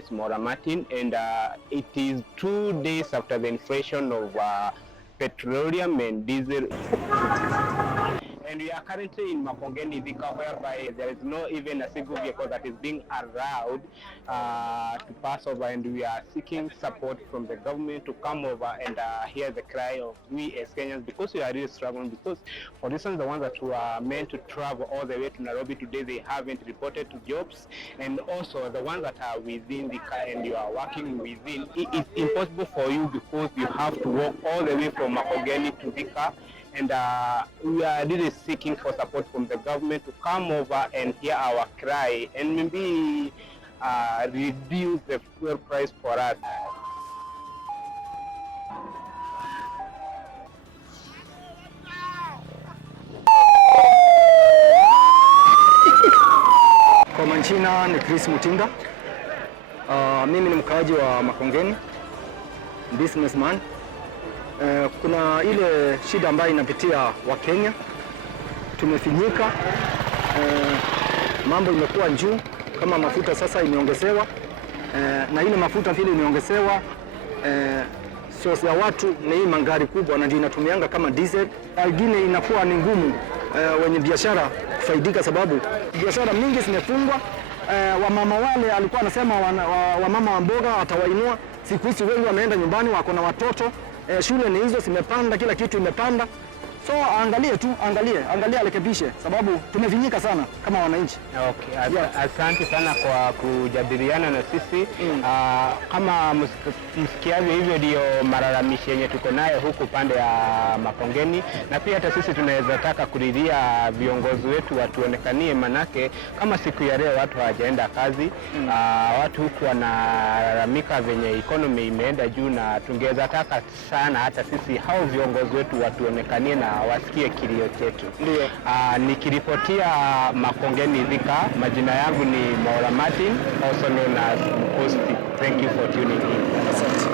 is Maura Martin, and it is 2 days after the inflation of petroleum and diesel. And we are currently in Makongeni, Thika, whereby there is no even a single vehicle that is being allowed to pass over, and we are seeking support from the government to come over and hear the cry of we as Kenyans, because we are really struggling. Because, for instance, the ones that were meant to travel all the way to Nairobi today, they haven't reported to jobs, and also the ones that are within Thika and you are working within, it is impossible for you because you have to walk all the way from Makongeni to Thika. And we are really seeking for support from the government to come over and hear our cry and maybe reduce the fuel price for us. Kwa majina ni Chris Mutinda. Mimi ni mkaaji wa Makongeni, businessman. Kuna ile shida ambayo inapitia wa Kenya, tumefinyika, mambo imekuwa juu, kama mafuta sasa imeongezewa, na ile mafuta vile imeongezewa, source ya watu ni hii magari kubwa na ndio inatumianga kama diesel. Ingine inakuwa ni ngumu wenye biashara kufaidika, sababu biashara mingi zimefungwa. Wamama wale alikuwa anasema wamama wa mboga watawainua, siku hizi wengi wameenda nyumbani, wako na watoto. Shule ni hizo zimepanda, kila kitu imepanda. So angalie tu, angalia rekebishe, sababu tumevinyika sana kama wananchi. Okay, asante sana kwa kujadiliana na sisi. Kama msikiavyo, hivyo ndio malalamishi yenye tuko nayo huku pande ya Makongeni, na pia hata sisi tunaweza taka kulilia viongozi wetu watuonekanie, manake kama siku ya leo watu hawajaenda kazi, watu huku wanalalamika venye economy imeenda juu, na tungeweza taka sana hata sisi hao viongozi wetu watuonekanie na wasikie kilio chetu. Ndio. Nikiripotia Makongeni, Thika, majina yangu ni Maura Martin, also known as Mkosti. Thank you for tuning in.